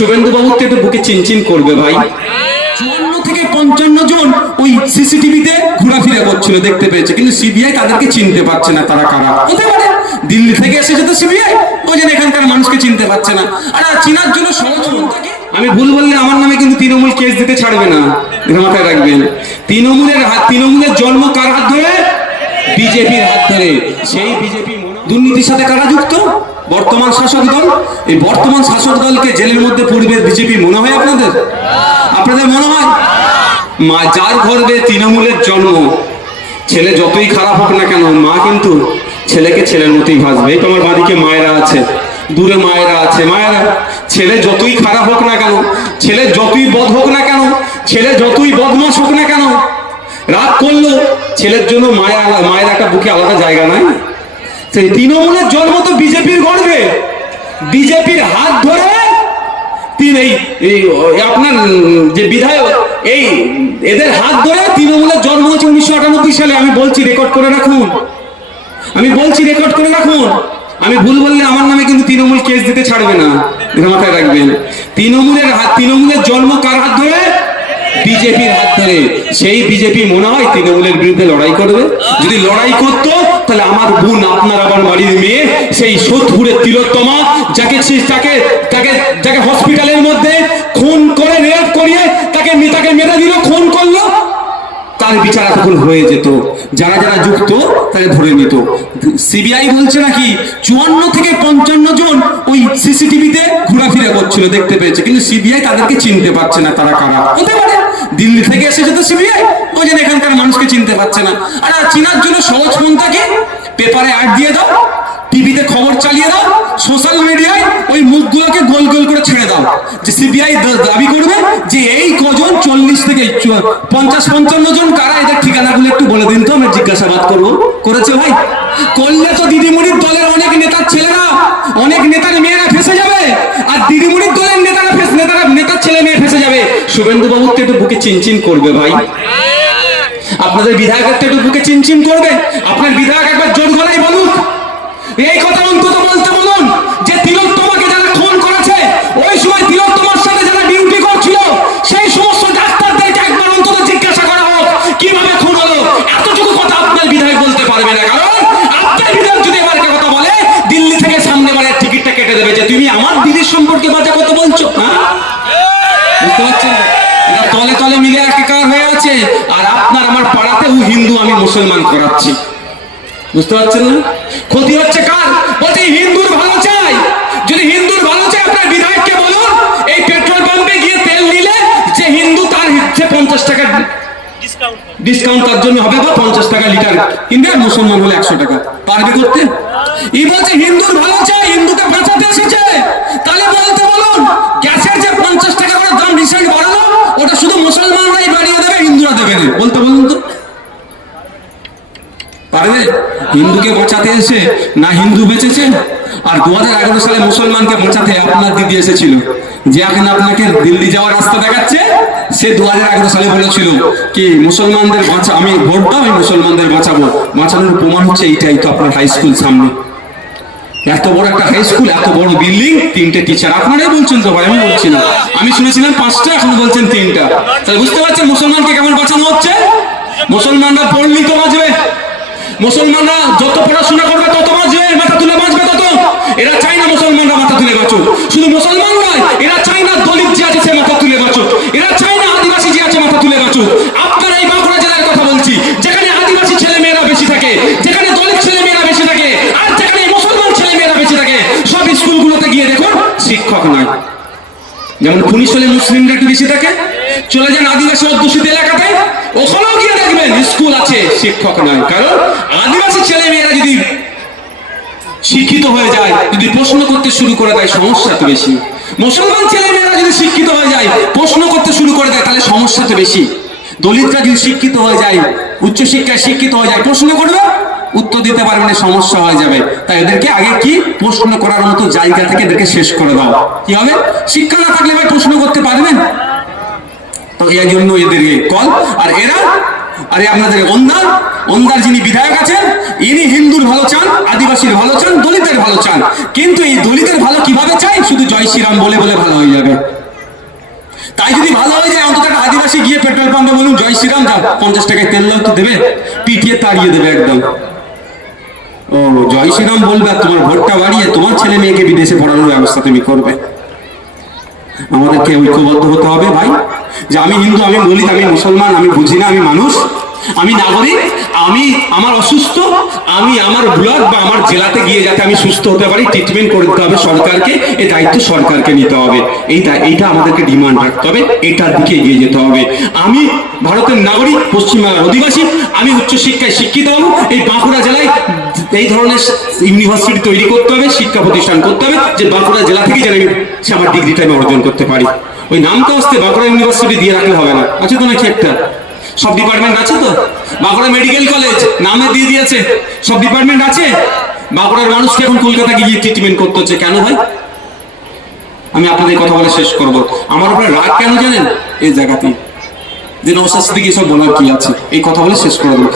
শুভেন্দু তো বুকে চিনচিন করবে ভাই। চুয়ান্ন থেকে পঞ্চান্ন জন ওই সিসিটিভিতে ঘোরাফেরা করছিল, দেখতে পেয়েছে। কিন্তু সিবিআই তাদেরকে চিনতে পারছে না তারা কারা। হতে পারে, দিল্লি থেকে এসেছে তো সিবিআই। ওই জন্য এখানকার মানুষকে চিনতে পারছে না। আর চিনার জন্য সহজ আমি ভুল বললে আমার নামে কিন্তু তৃণমূল কেস দিতে ছাড়বে না। মাথায় রাখবেন। তৃণমূলের হাত তৃণমূলের জন্ম কার হাত ধরে? বিজেপির হাত ধরে। সেই বিজেপি দুর্নীতির সাথে কারা যুক্ত? বর্তমান শাসক দল? এই বর্তমান শাসক দলকে জেলের মধ্যে পূর্বে বিজেপি মনে হয় আপনাদের? আপনাদের মনে হয়? মা, যার গর্বে তৃণমূলের জন্ম, ছেলে যতই খারাপ হোক না কেন, মা কিন্তু ছেলেকে ছেলের মতোই ভাসবে। এই তো আমার বাড়িতে মায়েরা আছে, দূরে মায়েরা আছে। মায়েরা, ছেলে যতই খারাপ হোক না কেন, ছেলে যতই বদ হোক না কেন, ছেলে যতই বদমাস হোক না কেন, রাগ করল ছেলের জন্য মায়ের মায়ের একটা বুকে আলাদা জায়গা নাই? সেই তৃণমূলের জন্ম তো বিজেপির গর্বে। বিজেপির হাত ধরে এই আপনার যে বিধায়ক, এই, এদের হাত ধরে তৃণমূলের জন্ম হয়েছে উনিশশো আটানব্বই সালে। আমি বলছি, রেকর্ড করে রাখুন। আমি বলছি, রেকর্ড করে রাখুন। আমি ভুল বললে আমার নামে কিন্তু তৃণমূল কেস দিতে ছাড়বে না। এটা মাথায় রাখবেন। তৃণমূলের হাত, তৃণমূলের জন্ম কার হাত ধরে? বিজেপির হাত ধরে। সেই বিজেপি মনে হয় তৃণমূলের বিরুদ্ধে লড়াই করবে? যদি লড়াই করতো তাহলে আমার বোন আপনার আবার বাড়ির মেয়ে, সেই সোদপুরের তিলোত্তমা, যাকে তাকে তাকে যাকে হসপিটালের মধ্যে খুন করে রেপ করিয়ে তাকে তাকে মেরে দিল, খুন করল। তার বিচার এতক্ষণ হয়ে যেত। যারা যারা যুক্ত, তাকে ধরে নিত। সিবিআই বলছে নাকি, চুয়ান্ন থেকে পঞ্চান্ন জন ওই সিসিটিভিতে ঘোরাফেরা করছিল, দেখতে পেয়েছে। কিন্তু সিবিআই তাদেরকে চিনতে পারছে না তারা কারা। হতে পারে। দিল্লি থেকে এসেছে তো সিবিআই? ওই জন্য এখানকার মানুষকে চিনতে পারছে না। আর চিনার জন্য সহজ পন্থাকে পেপারে অ্যাড দিয়ে দাও, টিভিতে খবর চালিয়ে দাও, সোশ্যাল মিডিয়ায় ওই মুখগুলোকে গোল গোল করে ছেড়ে দাও, যে সিবিআই দাবি করবে যে এই কজন চল্লিশ থেকে পঞ্চাশ, পঞ্চান্ন জন, কারা এদের ঠিকানাগুলো একটু বলে দিন তো, আমরা জিজ্ঞাসাবাদ করব। করেছে ভাই? করলে তো দিদিমণির দলের অনেক নেতার ছেলেরা, অনেক নেতার মেয়েরা ফেসে যাবে। আর দিদিমণির দলের নেতারা ফেস নেতারা নেতার ছেলে মেয়ে ফেসে যাবে। শুভেন্দু বাবু তো একটু বুকে চিনচিন করবে ভাই। আপনাদের বিধায়ক তো একটু বুকে চিনচিন করবে। আপনার বিধায়ক একবার জোর গলায় বলুক সম্পর্কে বাজে কথা বলছো হ্যাঁ? তলে তলে মিলে একাকার হয়ে আছে, আর আপনার আমার পাড়াতেও হিন্দু আমি মুসলমান করাচ্ছি। বুঝতে পারছেন না? ক্ষতি হচ্ছে কার? বলছে হিন্দুর ভালো চাই। যদি হিন্দুর ভালো চাই, আপনার বিধায়ককে বলুন, এই পেট্রোল পাম্পে গিয়ে তেল নিলে যে হিন্দু তার হচ্ছে পঞ্চাশ টাকা ডিসকাউন্ট তার জন্য হবে বা পঞ্চাশ টাকা লিটার। কিনবে মুসলমান হলে একশো টাকা। পারবে করতে? এই বলছে হিন্দুর ভালো চাই, হিন্দুকে বাঁচাতে এসেছে তাহলে বলতে বলুন গ্যাসের যে পঞ্চাশ টাকা করে দাম রিসেন্ট বাড়ালো ওটা শুধু মুসলমানরাই বাড়িয়ে দেবে হিন্দুরা দেবে না বলতে বলুন তো পারবে হিন্দুকে বাঁচাতে এসে না হিন্দু বেঁচেছে? আর দু হাজার এগারো সালে মুসলমানকে বাঁচাতে আপনার দিদি এসেছিল। যে এখন আপনাকে দিল্লি যাওয়ার রাস্তা দেখাচ্ছে, সে দু হাজার এগারো সালে বলেছিল কি, মুসলমানদের বাঁচা, আমি ভোট দাও আমি মুসলমানদের বাঁচাবো। বাঁচানোর প্রমাণ হচ্ছে এইটাই তো আপনার হাই স্কুল সামনে। এত বড় একটা হাই স্কুল এত বড় বিল্ডিং তিনটে টিচার আপনারাই বলছেন তো ভাই আমি বলছি না। আমি শুনেছিলাম পাঁচটা, এখন বলছেন তিনটা। তাহলে বুঝতে পারছেন মুসলমানকে কেমন বাঁচানো হচ্ছে? মুসলমানরা পড়লেই তো বাঁচবে। মুসলমানরা যত পড়াশোনা করবে তত বাঁচবে, মাথা তুলে বাঁচবে তত। এরা চায় না মুসলমানরা মাথা তুলে বাঁচুক। শুধু মুসলমান নয়, এরা চায় না দলিত যে আছে সে মাথা তুলে বাঁচুক। এরা চায় না আদিবাসী যে আছে মাথা তুলে বাঁচুক। আপনার এই বাঁকুড়া জেলার কথা বলছি, যেখানে আদিবাসী ছেলে মেয়েরা বেশি থাকে, যেখানে দলিত ছেলে মেয়েরা বেশি থাকে, আর যেখানে মুসলমান ছেলে মেয়েরা বেশি থাকে, সব স্কুলগুলোতে গিয়ে দেখুন, শিক্ষক নয়। যেমন পুলিশ হলে মুসলিমরা একটু বেশি থাকে, চলে যান আদিবাসী অধ্যুষিত এলাকাতে ওখানেও গিয়ে দেখবেন স্কুল আছে শিক্ষক নয়, কারণ আদিবাসী ছেলে মেয়েরা যদি শিক্ষিত হয়ে যায়, যদি প্রশ্ন করতে শুরু করে দেয়, সমস্যা তো বেশি। মুসলমান ছেলে মেয়েরা যদি শিক্ষিত হয়ে যায়, প্রশ্ন করতে শুরু করে দেয়, তাহলে সমস্যা তো বেশি। দলিতরা যদি শিক্ষিত হয়ে যায়, উচ্চশিক্ষায় শিক্ষিত হয়ে যায়, প্রশ্ন করবে, উত্তর দিতে পারবে না, সমস্যা হয়ে যাবে। তাই এদেরকে আগে কি? প্রশ্ন করার মতো জায়গা থেকে এদেরকে শেষ করে দাও। কি হবে? শিক্ষা থাকলে ভাই প্রশ্ন করতে পারবেন তো এই জন্য এদের কল। আর এরা, আরে আপনাদের অন্দার অন্দার যিনি বিধায়ক আছেন, ইনি হিন্দুর ভালো চান, আদিবাসীর ভালো চান, দলিতের ভালো চান। কিন্তু এই দলিতের ভালো কীভাবে চাই? শুধু জয় শ্রীরাম বলে বলে ভালো হয়ে যাবে। তাই যদি ভালো হয়ে যায়, অন্তত একটা আদিবাসী গিয়ে পেট্রোল পাম্পে বলুন, জয় শ্রীরাম যা পঞ্চাশ টাকায় তেল দাও দেবে, পিটিয়ে তাড়িয়ে দেবে একদম। ও, জয় শ্রীরাম বলবে তোমার ভোটটা বাড়িয়ে তোমার ছেলে মেয়েকে বিদেশে পড়ানোর ব্যবস্থা তুমি করবে। আমাদেরকে ঐক্যবদ্ধ হতে হবে, ভাই। যে আমি হিন্দু, আমি বলি আমি মুসলমান, আমি বুঝি না, আমি মানুষ, আমি নাগরিক, আমি আমার অসুস্থ, আমি আমার ব্লক বা আমার জেলাতে গিয়ে যাতে আমি সুস্থ হতে পারি ট্রিটমেন্ট করতে হবে সরকারকে এই দায়িত্ব সরকারকে নিতে হবে। এই এইটা আমাদেরকে ডিমান্ড রাখতে হবে, এটার দিকে এগিয়ে যেতে হবে। আমি ভারতের নাগরিক পশ্চিমবাংলার অধিবাসী, আমি উচ্চশিক্ষায় শিক্ষিত হব, এই বাঁকুড়া জেলায় এই ধরনের ইউনিভার্সিটি তৈরি করতে হবে, শিক্ষা প্রতিষ্ঠান করতে হবে, যে বাঁকুড়া জেলা থেকে যেন আমি আমার ডিগ্রিটা আমি অর্জন করতে পারি। ওই নামটা আসতে বাঁকুড়া ইউনিভার্সিটি দিয়ে রাখলে হবে না। আছে তো নাকি একটা? সব ডিপার্টমেন্ট আছে তো? বাঁকুড়া মেডিকেল কলেজ নামে দিয়ে দিয়েছে। সব ডিপার্টমেন্ট আছে? বাঁকুড়ার মানুষকে এখন কলকাতা গিয়ে ট্রিটমেন্ট করতে হচ্ছে। কেন ভাই? আমি আপনাদের কথা বলে শেষ করব। আমার উপরে রাগ কেন জানেন? এই জায়গাতেই যে নৌশাস্তি সব বলার কি আছে? এই কথা বলে শেষ করে দেবো।